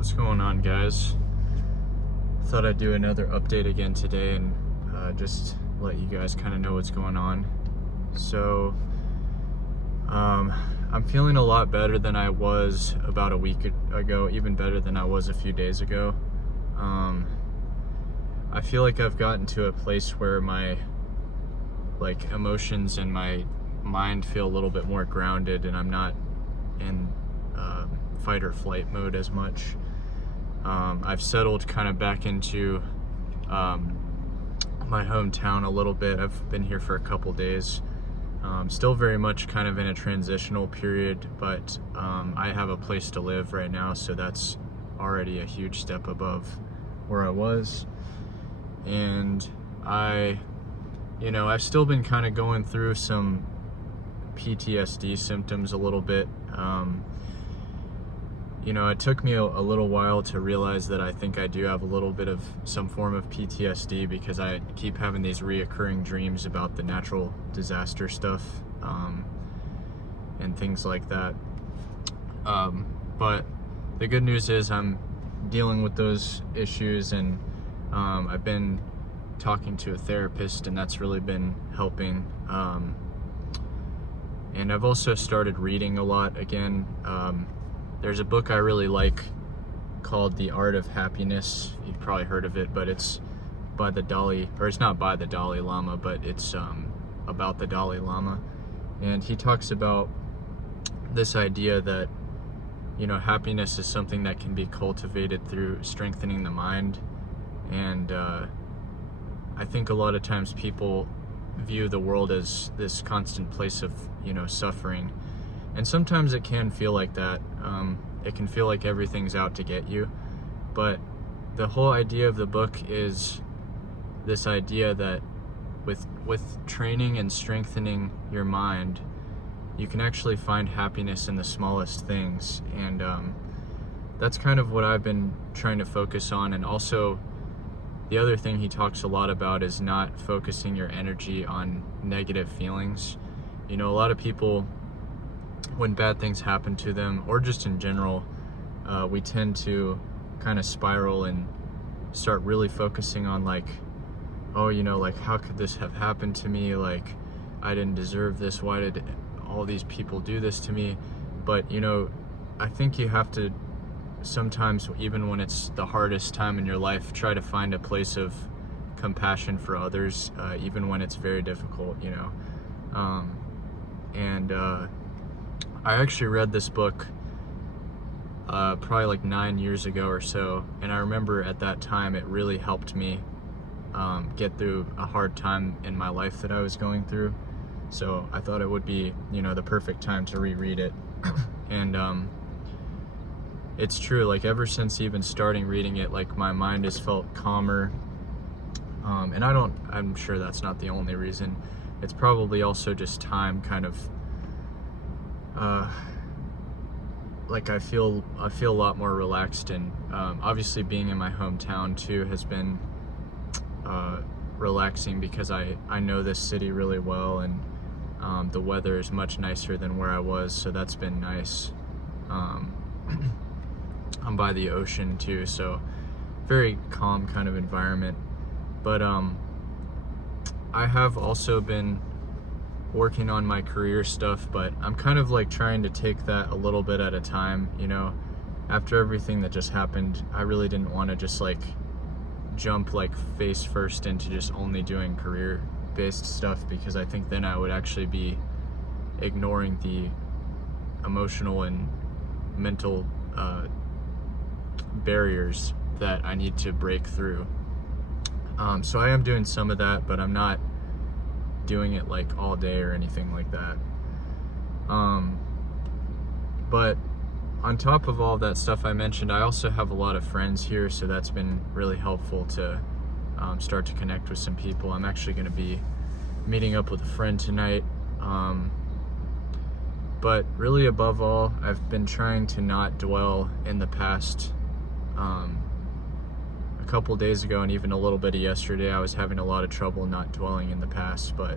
What's going on, guys? Thought I'd do another update again today and just let you guys kind of know what's going on. So I'm feeling a lot better than I was about a week ago, even better than I was a few days ago. I feel like I've gotten to a place where my emotions and my mind feel a little bit more grounded, and I'm not in fight or flight mode as much. I've settled kind of back into my hometown a little bit. I've been here for a couple days. Still very much kind of in a transitional period, but I have a place to live right now, so that's already a huge step above where I was. And I've still been kind of going through some PTSD symptoms a little bit. It took me a little while to realize that I think I do have a little bit of some form of PTSD, because I keep having these reoccurring dreams about the natural disaster stuff and things like that. But the good news is I'm dealing with those issues, and I've been talking to a therapist, and that's really been helping. And I've also started reading a lot again. There's a book I really like called The Art of Happiness. You've probably heard of it, but it's it's not by the Dalai Lama, but it's about the Dalai Lama. And he talks about this idea that, happiness is something that can be cultivated through strengthening the mind. And I think a lot of times people view the world as this constant place of, suffering. And sometimes it can feel like that. It can feel like everything's out to get you. But the whole idea of the book is this idea that with training and strengthening your mind, you can actually find happiness in the smallest things. And that's kind of what I've been trying to focus on. And also, the other thing he talks a lot about is not focusing your energy on negative feelings. A lot of people, when bad things happen to them, or just in general, we tend to kind of spiral and start really focusing on how could this have happened to me? I didn't deserve this. Why did all these people do this to me? But, I think you have to sometimes, even when it's the hardest time in your life, try to find a place of compassion for others, even when it's very difficult, I actually read this book probably 9 years ago or so, and I remember at that time it really helped me get through a hard time in my life that I was going through. So I thought it would be, the perfect time to reread it. And it's true, ever since even starting reading it, my mind has felt calmer. And I'm sure that's not the only reason. It's probably also just time kind of, I feel a lot more relaxed. And obviously being in my hometown too has been relaxing, because I know this city really well, and the weather is much nicer than where I was, so that's been nice. I'm by the ocean too, so very calm kind of environment. But I have also been working on my career stuff, but I'm kind of trying to take that a little bit at a time. After everything that just happened, I really didn't want to just jump face first into just only doing career based stuff, because I think then I would actually be ignoring the emotional and mental barriers that I need to break through. So I am doing some of that, but I'm not doing it all day or anything like that. But on top of all that stuff I mentioned, I also have a lot of friends here, so that's been really helpful to start to connect with some people. I'm actually going to be meeting up with a friend tonight. But really, above all, I've been trying to not dwell in the past. A couple days ago, and even a little bit of yesterday, I was having a lot of trouble not dwelling in the past, but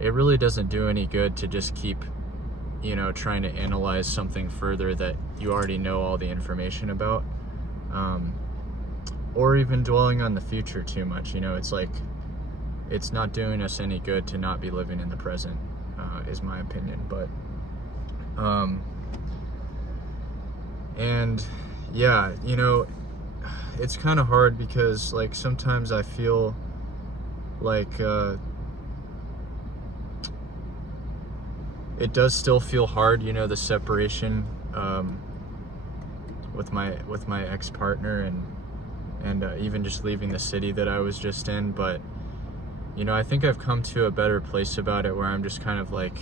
it really doesn't do any good to just keep trying to analyze something further that you already know all the information about, or even dwelling on the future too much. It's like, it's not doing us any good to not be living in the present, is my opinion. But and yeah, it's kind of hard because like sometimes I feel like it does still feel hard, the separation with my ex-partner, and even just leaving the city that I was just in. But I think I've come to a better place about it, where I'm just kind of like,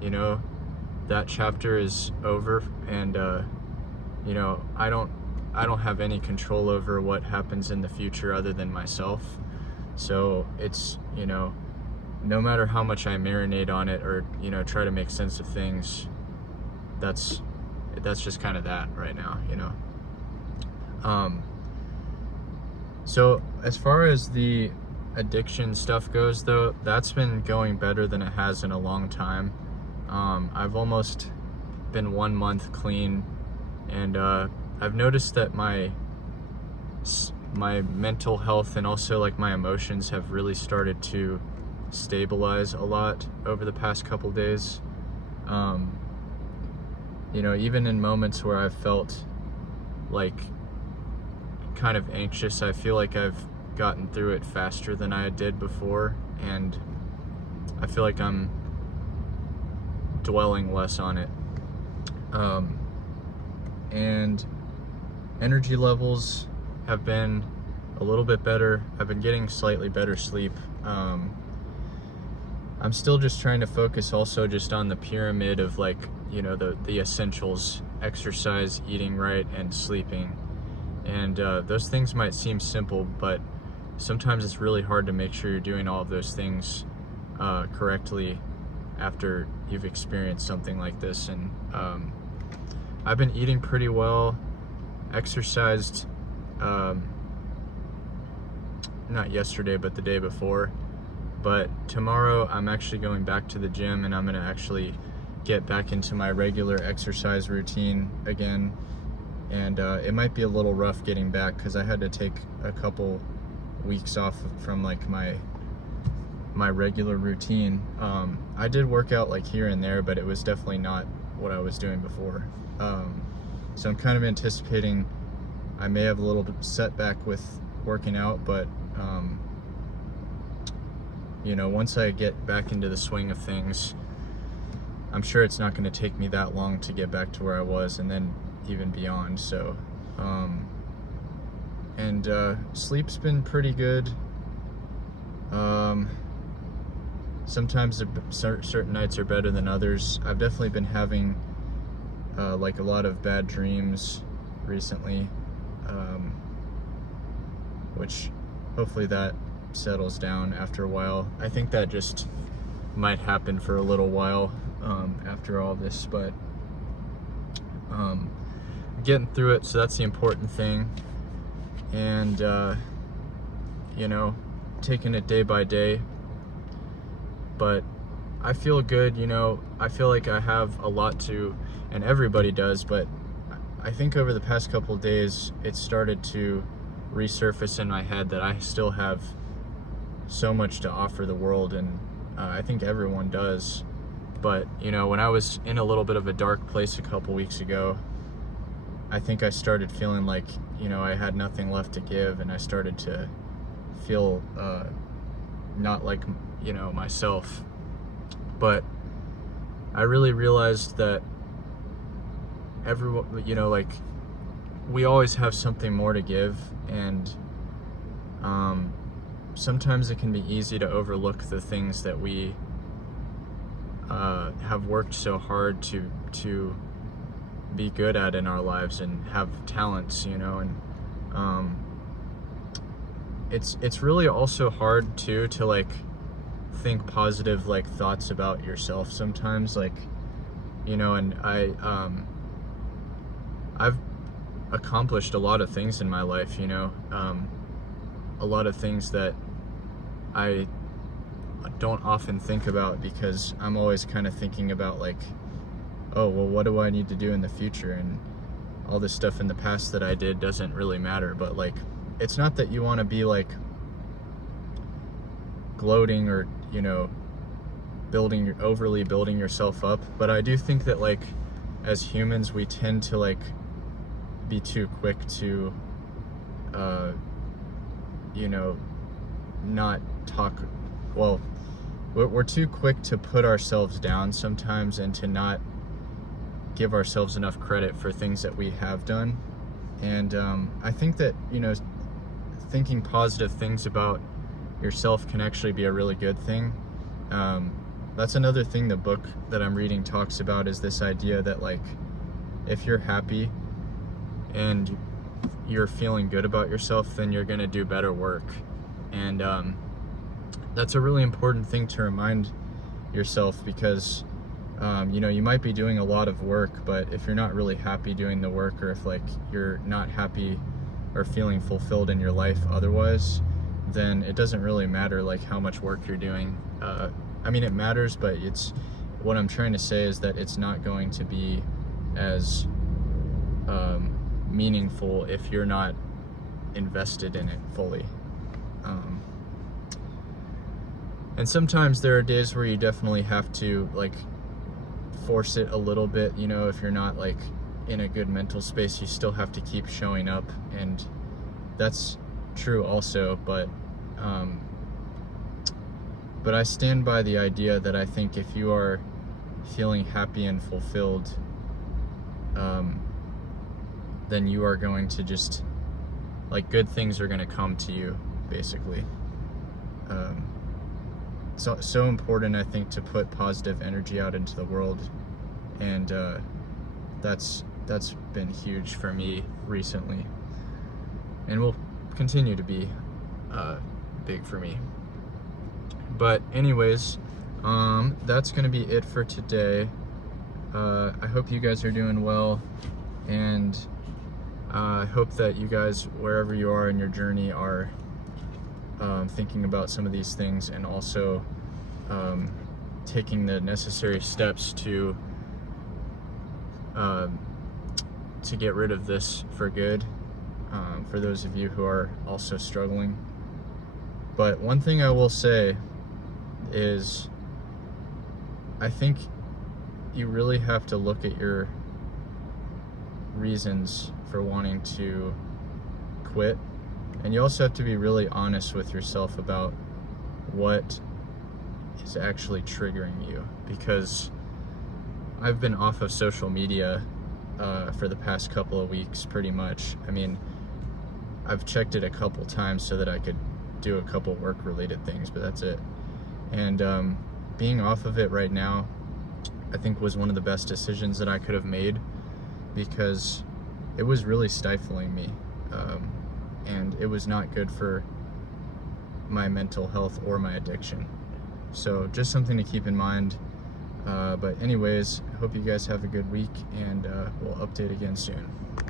that chapter is over, and I don't have any control over what happens in the future other than myself. So it's, no matter how much I marinate on it, or try to make sense of things, that's just kind of that right now. So as far as the addiction stuff goes, though, that's been going better than it has in a long time. I've almost been 1 month clean, and I've noticed that my mental health and also like my emotions have really started to stabilize a lot over the past couple days. Even in moments where I've felt like kind of anxious, I feel like I've gotten through it faster than I did before, and I feel like I'm dwelling less on it. And energy levels have been a little bit better. I've been getting slightly better sleep. I'm still just trying to focus also just on the pyramid of like, the essentials: exercise, eating right, and sleeping. And those things might seem simple, but sometimes it's really hard to make sure you're doing all of those things correctly after you've experienced something like this. And I've been eating pretty well, exercised, not yesterday, but the day before. But tomorrow I'm actually going back to the gym, and I'm going to actually get back into my regular exercise routine again. And it might be a little rough getting back, because I had to take a couple weeks off from like my regular routine. I did work out like here and there, but it was definitely not what I was doing before. So I'm kind of anticipating I may have a little setback with working out, but once I get back into the swing of things, I'm sure it's not going to take me that long to get back to where I was, and then even beyond. So sleep's been pretty good. Sometimes certain nights are better than others. I've definitely been having like a lot of bad dreams recently, which hopefully that settles down after a while. I think that just might happen for a little while after all this, but getting through it, so that's the important thing. And taking it day by day. But I feel good. I feel like I have a lot to, and everybody does, but I think over the past couple of days it started to resurface in my head that I still have so much to offer the world, and I think everyone does. But when I was in a little bit of a dark place a couple weeks ago, I think I started feeling like I had nothing left to give, and I started to feel not like myself. But I really realized that everyone, like, we always have something more to give, and sometimes it can be easy to overlook the things that we have worked so hard to be good at in our lives and have talents, and it's really also hard too to like think positive like thoughts about yourself sometimes, like, and I've accomplished a lot of things in my life, a lot of things that I don't often think about, because I'm always kind of thinking about like oh, well, what do I need to do in the future? And all this stuff in the past that I did doesn't really matter. But like, it's not that you want to be like gloating or, you know, overly building yourself up. But I do think that like as humans, we tend to like be too quick to, you know, not talk. Well, we're too quick to put ourselves down sometimes and to not give ourselves enough credit for things that we have done. And I think that, you know, thinking positive things about yourself can actually be a really good thing. That's another thing the book that I'm reading talks about, is this idea that like if you're happy and you're feeling good about yourself, then you're going to do better work. And that's a really important thing to remind yourself, because you know, you might be doing a lot of work, but if you're not really happy doing the work, or if like you're not happy or feeling fulfilled in your life otherwise, then it doesn't really matter like how much work you're doing. I mean, it matters, but it's, what I'm trying to say is that it's not going to be as meaningful if you're not invested in it fully. And sometimes there are days where you definitely have to like force it a little bit, you know, if you're not like in a good mental space, you still have to keep showing up, and that's true also. But I stand by the idea that I think if you are feeling happy and fulfilled, then you are going to just, like, good things are going to come to you, basically. So important, I think, to put positive energy out into the world, and that's been huge for me recently, and will continue to be big for me. But anyways, that's gonna be it for today. I hope you guys are doing well, and I hope that you guys, wherever you are in your journey, are thinking about some of these things, and also taking the necessary steps to get rid of this for good, for those of you who are also struggling. But one thing I will say is, I think you really have to look at your reasons for wanting to quit, and you also have to be really honest with yourself about what is actually triggering you, because I've been off of social media for the past couple of weeks, pretty much. I mean, I've checked it a couple times so that I could do a couple work-related things, but that's it. And being off of it right now, I think, was one of the best decisions that I could have made, because it was really stifling me, and it was not good for my mental health or my addiction. So just something to keep in mind. But anyways, I hope you guys have a good week, and we'll update again soon.